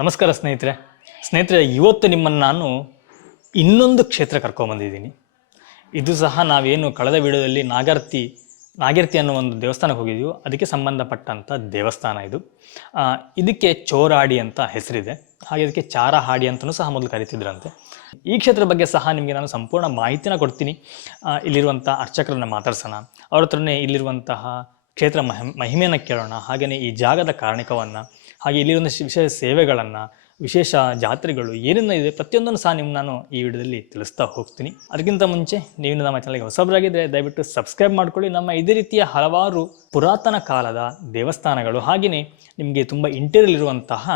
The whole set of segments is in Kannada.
ನಮಸ್ಕಾರ ಸ್ನೇಹಿತರೆ. ಸ್ನೇಹಿತರೆ, ಇವತ್ತು ನಿಮ್ಮನ್ನು ನಾನು ಇನ್ನೊಂದು ಕ್ಷೇತ್ರ ಕರ್ಕೊಂಬಂದಿದ್ದೀನಿ ಇದು ಸಹ ನಾವೇನು ಕಳೆದ ವಿಡಿಯೋದಲ್ಲಿ ನಾಗರ್ತಿ ನಾಗರ್ತಿ ಅನ್ನೋ ಒಂದು ದೇವಸ್ಥಾನಕ್ಕೆ ಹೋಗಿದ್ದೀವಿ. ಅದಕ್ಕೆ ಸಂಬಂಧಪಟ್ಟಂಥ ದೇವಸ್ಥಾನ ಇದು. ಇದಕ್ಕೆ ಚೋರಾಡಿ ಅಂತ ಹೆಸರಿದೆ. ಹಾಗೆ ಇದಕ್ಕೆ ಚಾರಹಾಡಿ ಅಂತಲೂ ಸಹ ಮೊದಲು ಕರಿತಿದ್ರಂತೆ. ಈ ಕ್ಷೇತ್ರದ ಬಗ್ಗೆ ಸಹ ನಿಮಗೆ ನಾನು ಸಂಪೂರ್ಣ ಮಾಹಿತಿನ ಕೊಡ್ತೀನಿ. ಇಲ್ಲಿರುವಂಥ ಅರ್ಚಕರನ್ನು ಮಾತಾಡ್ಸೋಣ. ಅವ್ರ ಹತ್ರನೇ ಇಲ್ಲಿರುವಂತಹ ಕ್ಷೇತ್ರ ಮಹಿಮ್ ಮಹಿಮೆಯನ್ನು ಕೇಳೋಣ. ಹಾಗೆಯೇ ಈ ಜಾಗದ ಕಾರಣಿಕವನ್ನು ಹಾಗೆ ಇಲ್ಲಿರುವಂಥ ಶಿ- ವಿಶೇಷ ಸೇವೆಗಳನ್ನು, ವಿಶೇಷ ಜಾತ್ರೆಗಳು ಏನೇನು ಇದೆ, ಪ್ರತಿಯೊಂದನ್ನು ಸಹ ನಿಮ್ಮ ನಾನು ಈ ವಿಡಿಯೋದಲ್ಲಿ ತಿಳಿಸ್ತಾ ಹೋಗ್ತೀನಿ. ಅದಕ್ಕಿಂತ ಮುಂಚೆ ನೀವು ನಮ್ಮ ಚಾನಲ್ಗೆ ಹೊಸಬರಾಗಿದ್ದರೆ ದಯವಿಟ್ಟು ಸಬ್ಸ್ಕ್ರೈಬ್ ಮಾಡ್ಕೊಳ್ಳಿ. ನಮ್ಮ ಇದೇ ರೀತಿಯ ಹಲವಾರು ಪುರಾತನ ಕಾಲದ ದೇವಸ್ಥಾನಗಳು ಹಾಗೆಯೇ ನಿಮಗೆ ತುಂಬ ಇಂಟೀರಿಯಲ್ ಇರುವಂತಹ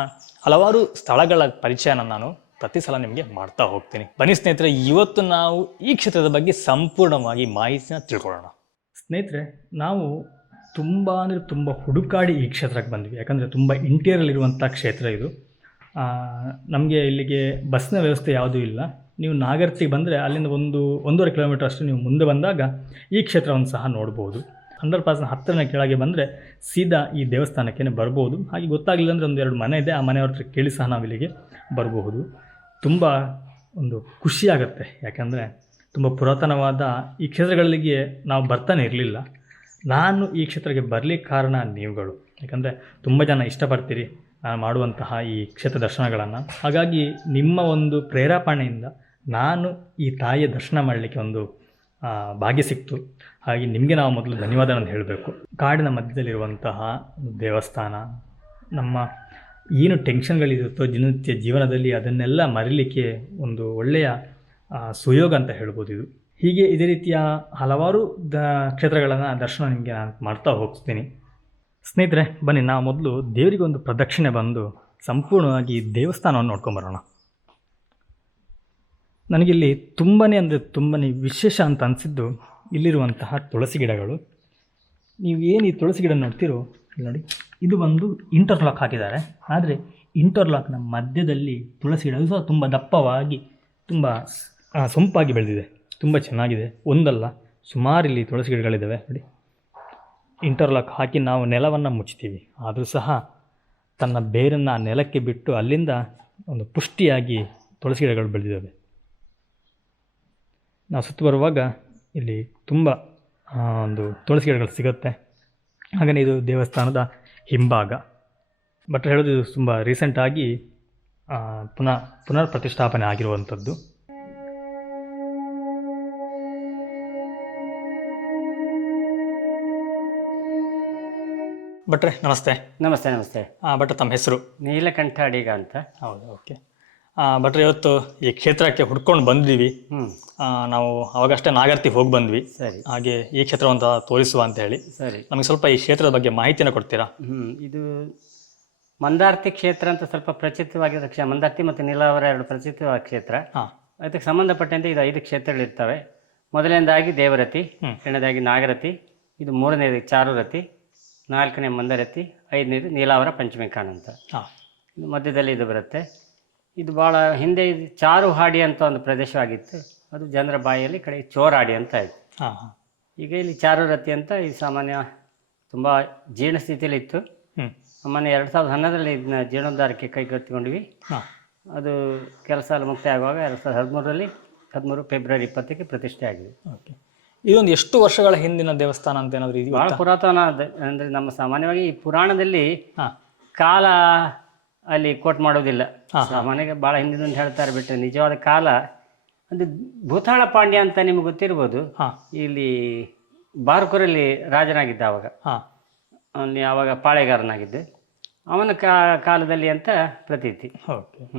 ಹಲವಾರು ಸ್ಥಳಗಳ ಪರಿಚಯನ ನಾನು ಪ್ರತಿ ಸಲ ನಿಮಗೆ ಮಾಡ್ತಾ ಹೋಗ್ತೀನಿ. ಬನ್ನಿ ಸ್ನೇಹಿತರೆ, ಇವತ್ತು ನಾವು ಈ ಕ್ಷೇತ್ರದ ಬಗ್ಗೆ ಸಂಪೂರ್ಣವಾಗಿ ಮಾಹಿತಿನ ತಿಳ್ಕೊಳ್ಳೋಣ. ಸ್ನೇಹಿತರೆ, ನಾವು ತುಂಬ ಅಂದರೆ ತುಂಬ ಹುಡುಕಾಡಿ ಈ ಕ್ಷೇತ್ರಕ್ಕೆ ಬಂದ್ವಿ. ಯಾಕಂದರೆ ತುಂಬ ಇಂಟೀರಿಯಲ್ಲಿರುವಂಥ ಕ್ಷೇತ್ರ ಇದು. ನಮಗೆ ಇಲ್ಲಿಗೆ ಬಸ್ನ ವ್ಯವಸ್ಥೆ ಯಾವುದೂ ಇಲ್ಲ. ನೀವು ನಾಗರ್ತಿಗೆ ಬಂದರೆ ಅಲ್ಲಿಂದ ಒಂದು ಒಂದೂವರೆ ಕಿಲೋಮೀಟರ್ ಅಷ್ಟು ನೀವು ಮುಂದೆ ಬಂದಾಗ ಈ ಕ್ಷೇತ್ರವನ್ನು ಸಹ ನೋಡ್ಬೋದು. ಹಂಡ್ರೆಡ್ ಪರ್ಸೆಂಟ್ ಹತ್ತಿರನ ಕೆಳಗೆ ಬಂದರೆ ಸೀದಾ ಈ ದೇವಸ್ಥಾನಕ್ಕೆ ಬರ್ಬೋದು. ಹಾಗೆ ಗೊತ್ತಾಗಲಿಲ್ಲ ಅಂದರೆ ಒಂದು ಎರಡು ಮನೆ ಇದೆ. ಆ ಮನೆಯವ್ರ ಹತ್ರ ಕೇಳಿ ಸಹ ನಾವು ಇಲ್ಲಿಗೆ ಬರಬಹುದು ತುಂಬ ಒಂದು ಖುಷಿಯಾಗತ್ತೆ ಯಾಕೆಂದರೆ ತುಂಬ ಪುರಾತನವಾದ ಈ ಕ್ಷೇತ್ರಗಳಿಗೆ ನಾವು ಬರ್ತಾನೆ ಇರಲಿಲ್ಲ. ನಾನು ಈ ಕ್ಷೇತ್ರಕ್ಕೆ ಬರಲಿಕ್ಕೆ ಕಾರಣ ನೀವುಗಳು. ಯಾಕಂದರೆ ತುಂಬ ಜನ ಇಷ್ಟಪಡ್ತೀರಿ ನಾನು ಮಾಡುವಂತಹ ಈ ಕ್ಷೇತ್ರ ದರ್ಶನಗಳನ್ನು. ಹಾಗಾಗಿ ನಿಮ್ಮ ಒಂದು ಪ್ರೇರೇಪಣೆಯಿಂದ ನಾನು ಈ ತಾಯಿಯ ದರ್ಶನ ಮಾಡಲಿಕ್ಕೆ ಒಂದು ಭಾಗ್ಯ ಸಿಕ್ತು. ಹಾಗೆ ನಿಮಗೆ ನಾವು ಮೊದಲು ಧನ್ಯವಾದಗಳನ್ನು ಹೇಳಬೇಕು. ಕಾಡಿನ ಮಧ್ಯದಲ್ಲಿರುವಂತಹ ದೇವಸ್ಥಾನ, ನಮ್ಮ ಏನು ಟೆನ್ಷನ್ಗಳಿರುತ್ತೋ ದಿನನಿತ್ಯ ಜೀವನದಲ್ಲಿ ಅದನ್ನೆಲ್ಲ ಮರಿಲಿಕ್ಕೆ ಒಂದು ಒಳ್ಳೆಯ ಸುಯೋಗ ಅಂತ ಹೇಳ್ಬೋದು ಇದು. ಹೀಗೆ ಇದೇ ರೀತಿಯ ಹಲವಾರು ದ ಕ್ಷೇತ್ರಗಳನ್ನು ದರ್ಶನ ನಿಮಗೆ ನಾನು ಮಾಡ್ತಾ ಹೋಗ್ತೀನಿ. ಸ್ನೇಹಿತರೆ, ಬನ್ನಿ, ನಾವು ಮೊದಲು ದೇವರಿಗೆ ಒಂದು ಪ್ರದಕ್ಷಿಣೆ ಬಂದು ಸಂಪೂರ್ಣವಾಗಿ ದೇವಸ್ಥಾನವನ್ನು ನೋಡ್ಕೊಂಬರೋಣ ನನಗಿಲ್ಲಿ ತುಂಬಾ ಅಂದರೆ ತುಂಬಾ ವಿಶೇಷ ಅಂತ ಅನಿಸಿದ್ದು ಇಲ್ಲಿರುವಂತಹ ತುಳಸಿ ಗಿಡಗಳು. ನೀವು ಏನು ಈ ತುಳಸಿ ಗಿಡ ನೋಡ್ತೀರೋ ನೋಡಿ, ಇದು ಬಂದು ಇಂಟರ್ಲಾಕ್ ಹಾಕಿದ್ದಾರೆ. ಆದರೆ ಇಂಟರ್ಲಾಕ್ನ ಮಧ್ಯದಲ್ಲಿ ತುಳಸಿ ಗಿಡ ಸಹ ತುಂಬ ದಪ್ಪವಾಗಿ, ತುಂಬ ಸೊಂಪಾಗಿ ಬೆಳೆದಿದೆ. ತುಂಬ ಚೆನ್ನಾಗಿದೆ. ಒಂದಲ್ಲ, ಸುಮಾರು ಇಲ್ಲಿ ತುಳಸಿ ಗಿಡಗಳಿದ್ದಾವೆ. ನೋಡಿ. ಇಂಟರ್ಲಾಕ್ ಹಾಕಿ ನಾವು ನೆಲವನ್ನು ಮುಚ್ತೀವಿ. ಆದರೂ ಸಹ ತನ್ನ ಬೇರನ್ನು ನೆಲಕ್ಕೆ ಬಿಟ್ಟು ಅಲ್ಲಿಂದ ಒಂದು ಪುಷ್ಟಿಯಾಗಿ ತುಳಸಿ ಗಿಡಗಳು ಬೆಳೆದಿದ್ದಾವೆ. ನಾವು ಸುತ್ತ ಬರುವಾಗ ಇಲ್ಲಿ ತುಂಬ ಒಂದು ತುಳಸಿ ಗಿಡಗಳು ಸಿಗುತ್ತೆ. ಹಾಗೆಯೇ ಇದು ದೇವಸ್ಥಾನದ ಹಿಂಭಾಗ. ಬಟ್ ಹೇಳೋದು ಇದು ತುಂಬ ರೀಸೆಂಟಾಗಿ ಪುನಃ ಪುನರ್ ಪ್ರತಿಷ್ಠಾಪನೆ ಆಗಿರುವಂಥದ್ದು. ಭಟ್ರೆ ನಮಸ್ತೆ. ನಮಸ್ತೆ ನಮಸ್ತೆ. ಹಾಂ ಭಟ್ರೆ ತಮ್ಮ ಹೆಸರು? ನೀಲಕಂಠ ಅಡಿಗ ಅಂತ. ಹೌದು ಓಕೆ. ಭಟ್ರೆ ಇವತ್ತು ಈ ಕ್ಷೇತ್ರಕ್ಕೆ ಹುಡ್ಕೊಂಡು ಬಂದಿದ್ದೀವಿ ಹ್ಞೂ ಆ, ನಾವು ಅವಾಗಷ್ಟೇ ನಾಗರ್ತಿ ಹೋಗಿ ಬಂದ್ವಿ. ಸರಿ. ಹಾಗೆ ಈ ಕ್ಷೇತ್ರವಂತ ತೋರಿಸುವ ಅಂತ ಹೇಳಿ. ಸರಿ. ನಮಗೆ ಸ್ವಲ್ಪ ಈ ಕ್ಷೇತ್ರದ ಬಗ್ಗೆ ಮಾಹಿತಿನ ಕೊಡ್ತೀರಾ? ಹ್ಞೂ ಇದು ಮಂದಾರ್ತಿ ಕ್ಷೇತ್ರ ಅಂತ ಸ್ವಲ್ಪ ಪ್ರಚಿತವಾಗಿರೋ ಕ್ಷೇತ್ರ ಮಂದಾರ್ತಿ ಮತ್ತು ನೀಲಾವರ ಎರಡು ಪ್ರಚಿತವಾದ ಕ್ಷೇತ್ರ. ಹಾಂ. ಅದಕ್ಕೆ ಸಂಬಂಧಪಟ್ಟಂತೆ ಇದು ಐದು ಕ್ಷೇತ್ರಗಳಿರ್ತವೆ ಮೊದಲನೇದಾಗಿ ದೇವರತಿ. ಎರಡನೇದಾಗಿ ನಾಗರತಿ ಇದು ಮೂರನೇದಾಗಿ ಚಾರುರತಿ. ನಾಲ್ಕನೇ ಮಂದರತಿ ಐದನೇದು ನೀಲಾವರ ಪಂಚಮಿಕಾನ್ ಅಂತ ಮಧ್ಯದಲ್ಲಿ ಇದು ಬರುತ್ತೆ. ಇದು ಭಾಳ ಹಿಂದೆ ಇದು ಚಾರುಹಾಡಿ ಅಂತ ಒಂದು ಪ್ರದೇಶವಾಗಿತ್ತು. ಅದು ಜನರ ಬಾಯಲ್ಲಿ ಕಡೆ ಚೋರಾಡಿ ಅಂತ ಆಯಿತು. ಈಗ ಇಲ್ಲಿ ಚಾರುರತಿ ಅಂತ ಈ ಸಾಮಾನ್ಯ ತುಂಬ ಜೀರ್ಣ ಸ್ಥಿತಿಯಲ್ಲಿ ಇತ್ತು ಮೊನ್ನೆ ಎರಡು ಸಾವಿರದ ಹನ್ನೊಂದರಲ್ಲಿ ಇದನ್ನ ಜೀರ್ಣೋದ್ಧಾರಕ್ಕೆ ಕೈಗೆತ್ತಿಕೊಂಡ್ವಿ ಅದು ಕೆಲಸ ಎಲ್ಲ ಮುಕ್ತಾಯ ಆಗುವಾಗ ಎರಡು ಸಾವಿರದ ಹದಿಮೂರರಲ್ಲಿ ಹದಿಮೂರು ಫೆಬ್ರವರಿ ಇಪ್ಪತ್ತಕ್ಕೆ ಪ್ರತಿಷ್ಠೆ ಆಗಿದೆ. ಓಕೆ. ಇದೊಂದು ಎಷ್ಟು ವರ್ಷಗಳ ಹಿಂದಿನ ದೇವಸ್ಥಾನ ಅಂತ ಏನಾದ್ರು ಇದೆಯಾ? ಬಹಳ ಪುರಾತನ ದ- ಅಂದ್ರೆ ನಮ್ಮ ಸಾಮಾನ್ಯವಾಗಿ ಈ ಪುರಾಣದಲ್ಲಿ ಹಾಂ. ಕಾಲ ಅಲ್ಲಿ ಕೋಟ್ ಮಾಡೋದಿಲ್ಲ. ಸಾಮಾನ್ಯವಾಗಿ ಭಾಳ ಅಂತ ಹೇಳ್ತಾರೆ ಬಿಟ್ಟರೆ ನಿಜವಾದ ಕಾಲ ಅಂದ್ರೆ ಭೂತಾಳ ಪಾಂಡ್ಯ ಅಂತ ನಿಮ್ಗೆ ಗೊತ್ತಿರ್ಬೋದು. ಹಾಂ. ಇಲ್ಲಿ ಬಾರ್ಕೂರಲ್ಲಿ ರಾಜನಾಗಿದ್ದ ಅವಾಗ. ಹಾಂ. ಅವನು ಯಾವಾಗ ಪಾಳೆಗಾರನಾಗಿದ್ದೆ. ಅವನ ಕಾ ಕಾಲದಲ್ಲಿ ಅಂತ ಪ್ರತೀತಿ. ಓಕೆ.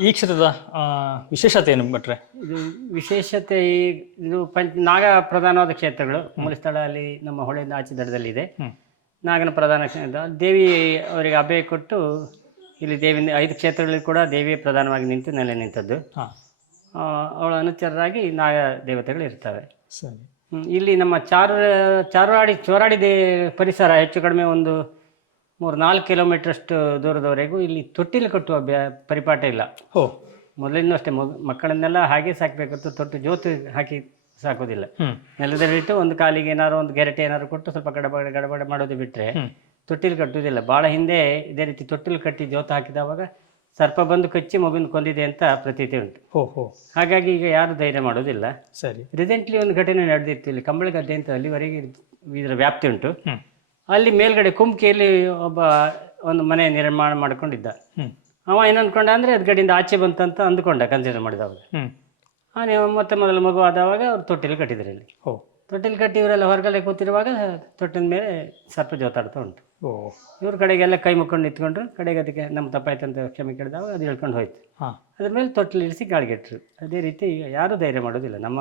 ಈ ಕ್ಷೇತ್ರದ ಆ, ವಿಶೇಷತೆ ಏನು ಭಟ್ರೆ? ಇದು ವಿಶೇಷತೆ ಈ ಇದು ಪಂಚ ನಾಗ ಪ್ರಧಾನವಾದ ಕ್ಷೇತ್ರಗಳು. ಮೂಲಸ್ಥಳ ಅಲ್ಲಿ ನಮ್ಮ ಹೊಳೆಯಿಂದ ಆಚೆ ದಡದಲ್ಲಿದೆ. ಇದೆ ನಾಗನ ಪ್ರಧಾನ ಕ್ಷೇತ್ರ ದೇವಿ ಅವರಿಗೆ ಅಭಯ ಕೊಟ್ಟು ಇಲ್ಲಿ ದೇವಿ ಐದು ಕ್ಷೇತ್ರಗಳಲ್ಲಿ ಕೂಡ ದೇವಿಯೇ ಪ್ರಧಾನವಾಗಿ ನಿಂತು ನೆಲೆ ನಿಂತದ್ದು. ಹಾಂ. ಆ, ಅವಳ ಅನುಚರರಾಗಿ ನಾಗ ದೇವತೆಗಳು ಇರ್ತವೆ ಸರಿ. ಹ್ಮ್, ಇಲ್ಲಿ ನಮ್ಮ ಚಾರು ಚಾರುವಾಡಿ ಚೋರಾಡಿ ದೇ ಪರಿಸರ ಹೆಚ್ಚು ಕಡಿಮೆ ಒಂದು ಮೂರು ನಾಲ್ಕು ಕಿಲೋಮೀಟ್ರಷ್ಟು ದೂರದವರೆಗೂ ಇಲ್ಲಿ ತೊಟ್ಟಿಲು ಕಟ್ಟುವ ಬ್ಯಾ ಪರಿಪಾಠ ಇಲ್ಲ. ಓ ಮೊದಲಿಂದ ಅಷ್ಟೇ ಮಕ್ಕಳನ್ನೆಲ್ಲ ಹಾಗೆ ಸಾಕಬೇಕಂತ ತೊಟ್ಟು ಜೋತು ಹಾಕಿ ಸಾಕೋದಿಲ್ಲ. ನೆಲದಲ್ಲಿಟ್ಟು ಒಂದು ಕಾಲಿಗೆ ಏನಾದ್ರು ಒಂದು ಗೆರಟೆ ಏನಾದ್ರು ಕೊಟ್ಟು ಸ್ವಲ್ಪ ಗಡಬಡ ಗಡಬಡ ಮಾಡೋದು ಬಿಟ್ಟರೆ ತೊಟ್ಟಿಲು ಕಟ್ಟುವುದಿಲ್ಲ. ಭಾಳ ಹಿಂದೆ ಇದೇ ರೀತಿ ತೊಟ್ಟಿಲು ಕಟ್ಟಿ ಜೋತ ಹಾಕಿದವಾಗ ಸರ್ಪ ಬಂದು ಕಚ್ಚಿ ಮಗುನ ಕೊಂದಿದೆ ಅಂತ ಪ್ರತೀತಿ ಉಂಟು. ಓಹೋ ಹಾಗಾಗಿ ಈಗ ಯಾರು ಧೈರ್ಯ ಮಾಡೋದಿಲ್ಲ. ಸರಿ. ರೀಸೆಂಟ್ಲಿ ಒಂದು ಘಟನೆ ನಡೆದಿತ್ತು. ಇಲ್ಲಿ ಕಂಬಳಗದ್ದೆ ಅಂತ ಅಲ್ಲಿವರೆಗೆ ಇದು- ಇದರ ವ್ಯಾಪ್ತಿ ಉಂಟು. ಅಲ್ಲಿ ಮೇಲ್ಗಡೆ ಕುಮ್ಕಿಯಲ್ಲಿ ಒಬ್ಬ ಒಂದು ಮನೆ ನಿರ್ಮಾಣ ಮಾಡ್ಕೊಂಡಿದ್ದ. ಅವ ಏನು ಅನ್ಕೊಂಡ ಅಂದರೆ ಅದು ಗಡಿಯಿಂದ ಆಚೆ ಬಂತಂತ ಅಂದ್ಕೊಂಡ ಕನ್ಸಿಡರ್ ಹ್ಮ್. ಆ ನೀವು ಮತ್ತೆ ಮೊದಲ ಮಗು ಆದವಾಗ ಅವ್ರು ತೊಟ್ಟಿಲು ಕಟ್ಟಿದ್ರು ಇಲ್ಲಿ. ತೊಟ್ಟಿಲು ಕಟ್ಟಿ ಇವರೆಲ್ಲ ಹೊರಗಡೆ ಕೂತಿರುವಾಗ ತೊಟ್ಟಿನ ಮೇಲೆ ಸರ್ಪ ಜೋತಾಡ್ತಾ ಉಂಟು. ಓ. ಇವ್ರ ಕಡೆಗೆಲ್ಲ ಕೈ ಮುಕ್ಕೊಂಡು ನಿಂತ್ಕೊಂಡ್ರು. ಕಡೆಗೆ ಅದಕ್ಕೆ ನಮ್ಮ ತಪ್ಪಾಯ್ತು ಅಂತ ಕ್ಷಮೆ ಕೇಳಿದಾಗ ಅದು ಹೇಳ್ಕೊಂಡು ಹೋಯ್ತು. ಅದ್ರ ಮೇಲೆ ತೊಟ್ಟಿಲು ಇಳಿಸಿ ಗಾಳಿಗೆಟ್ರು ಅದೇ ರೀತಿ ಯಾರೂ ಧೈರ್ಯ ಮಾಡೋದಿಲ್ಲ. ನಮ್ಮ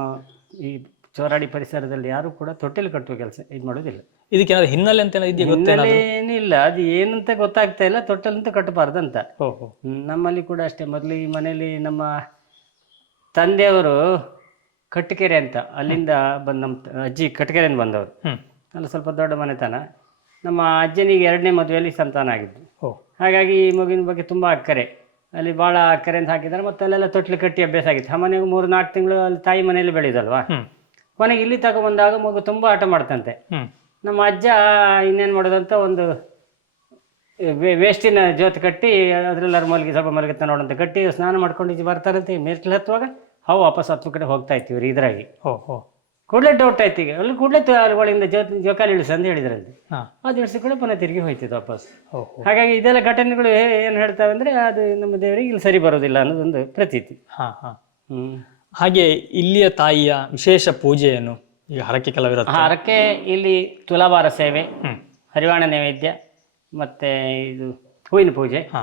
ಈ ಚೋರಾಡಿ ಪರಿಸರದಲ್ಲಿ ಯಾರೂ ಕೂಡ ತೊಟ್ಟಿಲು ಕಟ್ಟುವ ಕೆಲಸ ಇದು ಮಾಡೋದಿಲ್ಲ. ಇದಕ್ಕೆ ಏನಾದ್ರು ಹಿನ್ನೆಲೆ ಅಂತ ಏನಾದ್ರು ಇದೆಯಾ ಗೊತ್ತೇನಾದ್ರು? ಏನಿಲ್ಲ ಅದು ಏನಂತ ಗೊತ್ತಾಗ್ತಾ ಇಲ್ಲ ತೊಟ್ಟಲಂತ ಕಟ್ಟಬಾರ್ದು ಅಂತ. ಹೋ ಹೋ ಹ್ಮ್, ನಮ್ಮಲ್ಲಿ ಕೂಡ ಅಷ್ಟೇ ಮೊದಲು ಈ ಮನೆಯಲ್ಲಿ ನಮ್ಮ ತಂದೆಯವರು ಕಟ್ಟಕೆರೆ ಅಂತ ಅಲ್ಲಿಂದ ಬಂದ ನಮ್ಮ ತ- ಅಜ್ಜಿ ಕಟ್ಟಕೆರೆಯಿಂದ ಬಂದವರು. ಹ್ಮ್. ಅಲ್ಲಿ ಸ್ವಲ್ಪ ದೊಡ್ಡ ಮನೆತನ. ನಮ್ಮ ಅಜ್ಜನಿಗೆ ಎರಡನೇ ಮದುವೆಯಲ್ಲಿ ಸಂತಾನ ಆಗಿದ್ದು. ಹಾಗಾಗಿ ಈ ಮಗುವಿನ ಬಗ್ಗೆ ತುಂಬ ಅಕ್ಕರೆ. ಅಲ್ಲಿ ಭಾಳ ಅಕ್ಕರೆ ಅಂತ ಹಾಕಿದ್ದಾರೆ ಮತ್ತೆ ಅಲ್ಲೆಲ್ಲ ತೊಟ್ಲು ಕಟ್ಟಿ ಅಭ್ಯಾಸ ಆಗಿತ್ತು. ಆ ಮನೆಗೆ ಮೂರು ನಾಲ್ಕು ತಿಂಗಳು ಅಲ್ಲಿ ತಾಯಿ ಮನೆಯಲ್ಲಿ ಬೆಳೆಯೋದಲ್ವಾ? ಹ್ಮ್. ಕೊನೆಗೆ ಇಲ್ಲಿ ತಗೊಂಬಂದಾಗ ಮಗು ತುಂಬ ಆಟ ಮಾಡ್ತಂತೆ. ಹ್ಮ್. ನಮ್ಮ ಅಜ್ಜ ಇನ್ನೇನು ಮಾಡೋದಂತ ಒಂದು ವೇಷ್ಟಿನ ವೇಸ್ಟಿನ ಜೋತ್ ಕಟ್ಟಿ ಅದ್ರಲ್ಲಾರು ಮಲಗಿ ಸ್ವಲ್ಪ ಮಲಗಿತ್ತ ನೋಡಂತ ಕಟ್ಟಿ ಸ್ನಾನ ಮಾಡ್ಕೊಂಡು ಬರ್ತಾರಂತೆ ಮೇಟ್ಲು ಹತ್ತುವಾಗ ಹಾವು ವಾಪಸ್ ಹತ್ತು ಕಡೆ ಹೋಗ್ತಾ ಇತ್ತು ಇವ್ರು ಇದ್ರಾಗಿ. ಹೋ ಹೋ. ಕೂಡಲೇ ಡೌಟ್ ಆಯ್ತು ಈಗ. ಅಲ್ಲಿ ಕೂಡಲೇ ಅಲ್ಲಿಗಳಿಂದ ಜೋ ಜೋಕಾಲಿ ಇಳಿಸು ಅಂತ ಹೇಳಿದ್ರಂತೆ. ಆ ಅದು ಕೂಡ ಪುನಃ ತಿರುಗಿ ಹೋಯ್ತಿತ್ತು ವಾಪಸ್. ಹೋ ಹೋ. ಹಾಗಾಗಿ ಇದೆಲ್ಲ ಘಟನೆಗಳು ಏನು ಹೇಳ್ತಾವೆ ಅಂದರೆ ಅದು ನಮ್ಮ ದೇವರಿಗೆ ಇಲ್ಲಿ ಸರಿ ಬರೋದಿಲ್ಲ ಅನ್ನೋದೊಂದು ಪ್ರತೀತಿ. ಹಾಂ ಹಾಂ. ಹಾಗೆ ಇಲ್ಲಿಯ ತಾಯಿಯ ವಿಶೇಷ ಪೂಜೆಯನ್ನು ಈಗ ಹರಕೆ ಕೆಲವಿರುತ್ತೆ. ಹರಕೆ ಇಲ್ಲಿ ತುಲಾಭಾರ ಸೇವೆ ಹರಿವಾಣ ನೈವೇದ್ಯ ಮತ್ತೆ ಇದು ಹೂವಿನ ಪೂಜೆ ಹಾ.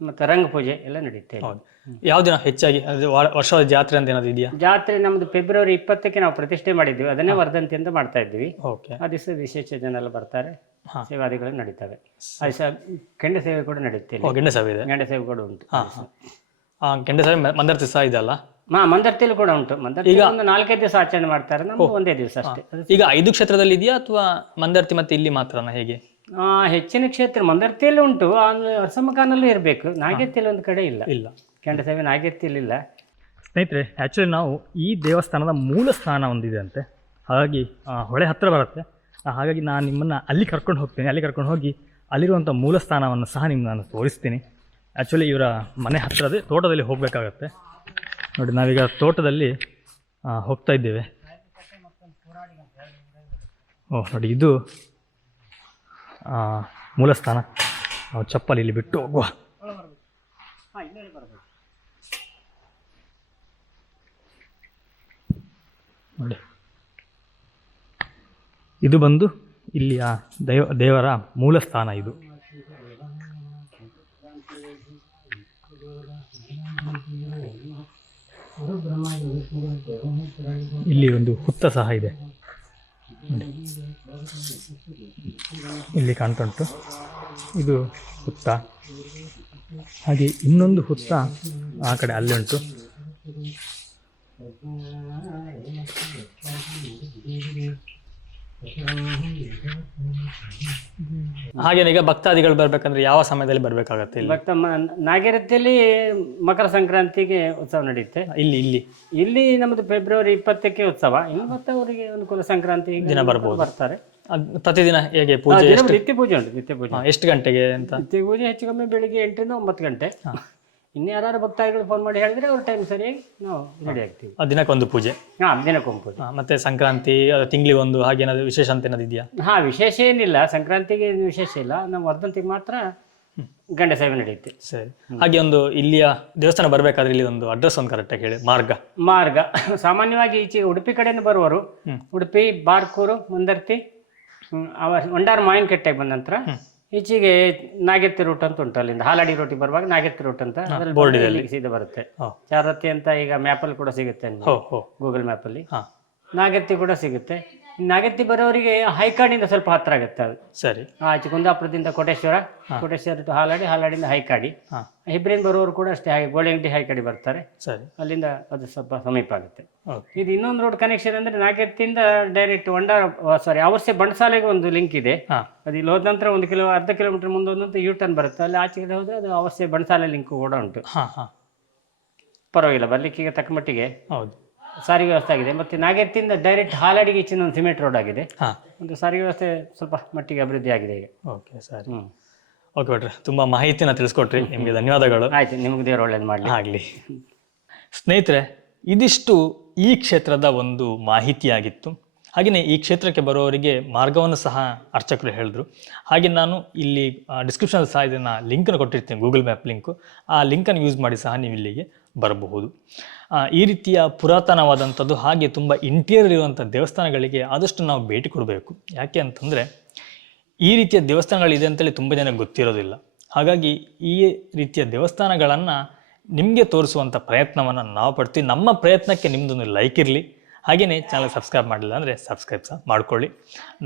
ಮತ್ತು ರಂಗ ಪೂಜೆ ಎಲ್ಲ ನಡೆಯುತ್ತೆ ಹೌದು. ಯಾವ ದಿನ ಹೆಚ್ಚಾಗಿ ಅದು ವ- ವರ್ಷದ ಜಾತ್ರೆ ಅಂತ ಏನಾದ್ರು ಇದೆಯಾ? ಜಾತ್ರೆ ನಮ್ದು ಫೆಬ್ರವರಿ ಇಪ್ಪತ್ತಕ್ಕೆ ನಾವು ಪ್ರತಿಷ್ಠೆ ಮಾಡಿದ್ವಿ. ಅದನ್ನೇ ವರ್ಧಂತಿ ಅಂತ ಮಾಡ್ತಾ ಇದ್ವಿ. ಓಕೆ. ಆ ದಿವಸ ವಿಶೇಷ ಜನ ಎಲ್ಲ ಬರ್ತಾರೆ. ಹಾ. ಸೇವಾದಿಗಳು ನಡೀತವೆ. ಅದು ಸಹ ಕೆಂಡ ಸೇವೆ ಕೂಡ ನಡೆಯುತ್ತೆ ಓ ಗೆಂಡೆ ಸಭೆ ಇದೆ. ಗಂಡ ಸೇವೆ ಕೂಡ ಉಂಟು. ಕೆಂಡ ಸೇವೆ ಸಭೆ ಮಂದರ್ತಿ ಸಹ ಇದೆ ಅಲ್ಲ ಮಾ ಮಂದರ್ತಿಲು ಕೂಡ ಉಂಟು. ಮಂದರ್ತಿ ಒಂದು ನಾಲ್ಕೈದು ದಿವಸ ಆಚರಣೆ ಮಾಡ್ತಾರೆ. ನಮ್ದು ಒಂದೇ ದಿವಸ ಅಷ್ಟೇ. ಈಗ ಐದು ಕ್ಷೇತ್ರದಲ್ಲಿ ಇದೆಯಾ ಅಥವಾ ಮಂದರ್ತಿ ಮತ್ತೆ ಇಲ್ಲಿ ಮಾತ್ರನಾ ಹೇಗೆ? ಆ, ಹೆಚ್ಚಿನ ಕ್ಷೇತ್ರ ಮಂದರ್ತಿಯಲ್ಲಿ ಉಂಟು. ಆಮೇಲೆ ಇರಬೇಕು. ನಾಗೇತಿಯಲ್ಲಿ ಒಂದು ಕಡೆ ಇಲ್ಲ. ಇಲ್ಲ. ಕೆಂಡ ಸೇವೆ ನಾಗೇತಿಯಲ್ಲಿ ಇಲ್ಲ. ಸ್ನೇಹಿತರೆ ಆ್ಯಕ್ಚುಲಿ ನಾವು ಈ ದೇವಸ್ಥಾನದ ಮೂಲ ಸ್ಥಾನ ಒಂದಿದೆ ಅಂತೆ ಹಾಗಾಗಿ ಆ, ಹೊಳೆ ಹತ್ತಿರ ಬರುತ್ತೆ. ಆ, ಹಾಗಾಗಿ ನಾನು ನಿಮ್ಮನ್ನು ಅಲ್ಲಿ ಕರ್ಕೊಂಡು ಹೋಗ್ತೀನಿ. ಅಲ್ಲಿ ಕರ್ಕೊಂಡು ಹೋಗಿ ಅಲ್ಲಿರುವಂಥ ಮೂಲ ಸ್ಥಾನವನ್ನು ಸಹ ನಿಮ್ಗೆ ನಾನು ತೋರಿಸ್ತೀನಿ. ಆ್ಯಕ್ಚುಲಿ ಇವರ ಮನೆ ಹತ್ತಿರದೇ ತೋಟದಲ್ಲಿ ಹೋಗಬೇಕಾಗತ್ತೆ. ನೋಡಿ, ನಾವೀಗ ತೋಟದಲ್ಲಿ ಹೋಗ್ತಾ ಇದ್ದೇವೆ. ಓಹ್ ನೋಡಿ, ಇದು ಮೂಲಸ್ಥಾನ. ಮೂಲ ಸ್ಥಾನ ನಾವು ಚಪ್ಪಲಿ ಇಲ್ಲಿ ಬಿಟ್ಟು ಹೋಗುವ. ನೋಡಿ. ಇದು ಬಂದು ಇಲ್ಲಿಯ ದೇವ, ದೇವರ ಮೂಲಸ್ಥಾನ ಇದು. ಇಲ್ಲಿ ಒಂದು ಹುತ್ತ ಸಹ ಇದೆ. ಇಲ್ಲಿ ಕಾಣ್ತುಂಟು. ಇದು ಹುತ್ತ. ಹಾಗೆ ಇನ್ನೊಂದು ಹುತ್ತ ಆ ಕಡೆ ಅಲ್ಲಿ ಉಂಟು ಹಾಗೆ ಈಗ ಭಕ್ತಾದಿಗಳು ಬರ್ಬೇಕಂದ್ರೆ ಯಾವ ಸಮಯದಲ್ಲಿ ಬರ್ಬೇಕಾಗತ್ತೆ ಇಲ್ಲಿ? ಭಕ್ತ ಮ- ಮಕರ ಸಂಕ್ರಾಂತಿಗೆ ಉತ್ಸವ ನಡೆಯುತ್ತೆ. ಇಲ್ಲಿ ಇಲ್ಲಿ. ಇಲ್ಲಿ ನಮ್ಮದು ಫೆಬ್ರವರಿ ಇಪ್ಪತ್ತಕ್ಕೆ ಉತ್ಸವ. ಇಲ್ಲಿ ಮತ್ತೆ ಅವರಿಗೆ ಅನುಕೂಲ ಸಂಕ್ರಾಂತಿ ದಿನ ಬರ್ಬೋದು. ಬರ್ತಾರೆ. ಪ್ರತಿದಿನ ಹೇಗೆ ಪೂಜೆ ನಿತ್ಯ ಪೂಜೆ ಉಂಟು ನಿತ್ಯ ಪೂಜೆ. ಎಷ್ಟು ಗಂಟೆಗೆ ಅಂತ? ನಿತ್ಯ ಪೂಜೆ ಹೆಚ್ಚು ಕಮ್ಮಿ ಬೆಳಿಗ್ಗೆ ಎಂಟರಿಂದ ಒಂಬತ್ತು ಗಂಟೆ. ಇನ್ನು ಯಾರು ಭಕ್ತಾದಿಗಳು ಫೋನ್ ಮಾಡಿ ಹೇಳಿದ್ರೆ ಅವ್ರ ಟೈಮ್ ಸರಿಯಾಗಿ ನಾವು ರೆಡಿ ಆಗ್ತೀವಿ. ಆ ದಿನಕ್ಕೊಂದು ಪೂಜೆ. ಹಾ ದಿನಕ್ಕೊಂದು ಪೂಜೆ. ಮತ್ತೆ ಸಂಕ್ರಾಂತಿ ಅದು ತಿಂಗಳಿಗೊಂದು ಹಾಗೆ ಏನಾದ್ರು ವಿಶೇಷ ಅಂತ ಏನಾದ್ರು ಇದೆಯಾ? ಹಾ ವಿಶೇಷ ಏನಿಲ್ಲ. ಸಂಕ್ರಾಂತಿಗೆ ಏನು ವಿಶೇಷ ಇಲ್ಲ. ನಮ್ಮ ವರ್ಧಂತಿಗೆ ಮಾತ್ರ ಗಂಡ ಸೇವೆ ನಡೆಯುತ್ತೆ ಸರಿ. ಹಾಗೆ ಒಂದು ಇಲ್ಲಿಯ ದೇವಸ್ಥಾನ ಬರಬೇಕಾದ್ರೆ ಇಲ್ಲಿ ಒಂದು ಅಡ್ರೆಸ್ ಒಂದು ಕರೆಕ್ಟಾಗಿ ಹೇಳಿ. ಮಾರ್ಗ. ಮಾರ್ಗ. ಸಾಮಾನ್ಯವಾಗಿ ಈಚೆ ಉಡುಪಿ ಕಡೆಯಿಂದ ಬರುವರು ಹ್ಮ್. ಉಡುಪಿ ಬಾರ್ಕೂರು ಮುಂದರ್ತಿ ಹ್ಮ್, ಅವ ಒಂಡಾರು ಮಾವಿನಕಟ್ಟೆಗೆ ಬಂದ ನಂತರ ಈಚೆಗೆ ನಾಗೆತ್ತಿ ರೂಟ್ ಅಂತ ಉಂಟು ಅಲ್ಲಿಂದ. ಹಾಲಾಡಿ ರೋಟಿ ಬರುವಾಗ ನಾಗೆತ್ತಿ ರೂಟ್ ಅಂತ ಸೀದಾ ಬರುತ್ತೆ. ಚಾರತಿ ಅಂತ ಈಗ ಮ್ಯಾಪಲ್ಲಿ ಕೂಡ ಸಿಗುತ್ತೆ ಗೂಗಲ್ ಮ್ಯಾಪಲ್ಲಿ ಅಲ್ಲಿ. ನಾಗೆತ್ತಿ ಕೂಡ ಸಿಗುತ್ತೆ. ನಾಗೆತ್ತಿ ಬರೋರಿಗೆ ಹೈಕಾಡಿಂದ ಸ್ವಲ್ಪ ಹತ್ರ ಆಗುತ್ತೆ ಅದು. ಸರಿ. ಆಚೆ ಕುಂದಾಪುರದಿಂದ ಕೋಟೇಶ್ವರ ಕೋಟೇಶ್ವರ ಹಾಲಾಡಿ ಹಾಲಾಡಿಂದ ಹೈಕಾಡಿ ಹಿಬ್ರೇನ್ ಬರೋರು ಕೂಡ ಅಷ್ಟೇ ಹಾಗೆ ಗೋಳಿಂಗಡಿ ಹೈಕಾಡಿ ಬರ್ತಾರೆ. ಸರಿ. ಅಲ್ಲಿಂದ ಅದು ಸ್ವಲ್ಪ ಸಮೀಪ ಆಗುತ್ತೆ. ಇದು ಇನ್ನೊಂದು ರೋಡ್ ಕನೆಕ್ಷನ್ ಅಂದ್ರೆ ನಾಗತ್ತಿಂದ ಡೈರೆಕ್ಟ್ ಒಂಡಾರ ಸಾರಿ ಅವರ್ಸೆ ಬಂಡಸಾಲೆಗೆ ಒಂದು ಲಿಂಕ್ ಇದೆ. ಅದು ಇಲ್ಲಿ ಹೋದ ನಂತರ ಒಂದು ಕಿಲೋ ಅರ್ಧ ಕಿಲೋಮೀಟರ್ ಮುಂದೆ ಒಂದಂತ ಯೂ ಟರ್ನ್ ಬರುತ್ತೆ. ಅಲ್ಲಿ ಆಚೆ ಕಡೆ ಹೋದ್ರೆ ಅದು ಅವಶ್ಯ ಬಂಡಸಾಲೆ ಲಿಂಕ್ ಕೂಡ ಉಂಟು. ಪರವಾಗಿಲ್ಲ ಬರ್ಲಿಕ್ಕೆ ಈಗ ತಕ್ಕ ಮಟ್ಟಿಗೆ. ಹೌದು. ಸಾರಿಗೆ ವ್ಯವಸ್ಥೆ ಆಗಿದೆ. ಮತ್ತು ನಾಗೇತಿಯಿಂದ ಡೈರೆಕ್ಟ್ ಹಾಲಾಡಿಗೆ ಈಚಿನ ಒಂದು ಸಿಮೆಂಟ್ ರೋಡ್ ಆಗಿದೆ. ಹಾಂ. ಒಂದು ಸಾರಿಗೆ ವ್ಯವಸ್ಥೆ ಸ್ವಲ್ಪ ಮಟ್ಟಿಗೆ ಅಭಿವೃದ್ಧಿ ಆಗಿದೆ ಈಗ. ಓಕೆ ಸರಿ. ಹ್ಞೂ ಓಕೆ ಭಟ್ರೆ ತುಂಬ ಮಾಹಿತಿನ ತಿಳಿಸ್ಕೊಟ್ರಿ. ನಿಮಗೆ ಧನ್ಯವಾದಗಳು. ಆಯ್ತು ನಿಮ್ಗೆ ದೇವ್ರು ಒಳ್ಳೇದು ಮಾಡಲಿ. ಆಗಲಿ. ಸ್ನೇಹಿತರೆ ಇದಿಷ್ಟು ಈ ಕ್ಷೇತ್ರದ ಒಂದು ಮಾಹಿತಿಯಾಗಿತ್ತು. ಹಾಗೆಯೇ ಈ ಕ್ಷೇತ್ರಕ್ಕೆ ಬರೋವರಿಗೆ ಮಾರ್ಗವನ್ನು ಸಹ ಅರ್ಚಕರು ಹೇಳಿದ್ರು. ಹಾಗೆ ನಾನು ಇಲ್ಲಿ ಡಿಸ್ಕ್ರಿಪ್ಷನಲ್ಲಿ ಸಹ ಇದನ್ನು ಲಿಂಕನ್ನು ಕೊಟ್ಟಿರ್ತೀನಿ ಗೂಗಲ್ ಮ್ಯಾಪ್ ಲಿಂಕು ಆ ಲಿಂಕನ್ನು ಯೂಸ್ ಮಾಡಿ ಸಹ ನೀವು ಇಲ್ಲಿಗೆ ಬರಬಹುದು. ಈ ರೀತಿಯ ಪುರಾತನವಾದಂಥದ್ದು ಹಾಗೆ ತುಂಬ ಇಂಟೀರಿಯರ್ ಇರುವಂಥ ದೇವಸ್ಥಾನಗಳಿಗೆ ಆದಷ್ಟು ನಾವು ಭೇಟಿ ಕೊಡಬೇಕು. ಯಾಕೆ ಅಂತಂದರೆ, ಈ ರೀತಿಯ ದೇವಸ್ಥಾನಗಳಿದೆ ಅಂತೇಳಿ ತುಂಬ ಜನ ಗೊತ್ತಿರೋದಿಲ್ಲ. ಹಾಗಾಗಿ ಈ ರೀತಿಯ ದೇವಸ್ಥಾನಗಳನ್ನು ನಿಮಗೆ ತೋರಿಸುವಂಥ ಪ್ರಯತ್ನವನ್ನು ನಾವು ಪಡ್ತೀವಿ. ನಮ್ಮ ಪ್ರಯತ್ನಕ್ಕೆ ನಿಮ್ಮದೊಂದು ಲೈಕ್ ಇರಲಿ. ಹಾಗೆಯೇ ಚಾನಲ್ ಸಬ್ಸ್ಕ್ರೈಬ್ ಮಾಡಿಲ್ಲ ಅಂದರೆ ಸಬ್ಸ್ಕ್ರೈಬ್ ಸಹ ಮಾಡ್ಕೊಳ್ಳಿ.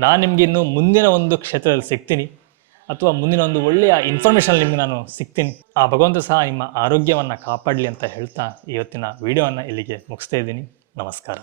ನಾನು ನಿಮಗೆ ಇನ್ನು ಮುಂದಿನ ಒಂದು ಕ್ಷೇತ್ರದಲ್ಲಿ ಸಿಗ್ತೀನಿ. ಅಥವಾ ಮುಂದಿನ ಒಂದು ಒಳ್ಳೆಯ ಇನ್ಫಾರ್ಮೇಷನ್ ನಿಮಗೆ ನಾನು ಸಿಗ್ತೀನಿ. ಆ ಭಗವಂತ ಸಹ ನಿಮ್ಮ ಆರೋಗ್ಯವನ್ನು ಕಾಪಾಡಲಿ ಅಂತ ಹೇಳ್ತಾ ಇವತ್ತಿನ ವಿಡಿಯೋವನ್ನು ಇಲ್ಲಿಗೆ ಮುಗಿಸ್ತಾ ಇದ್ದೀನಿ. ನಮಸ್ಕಾರ.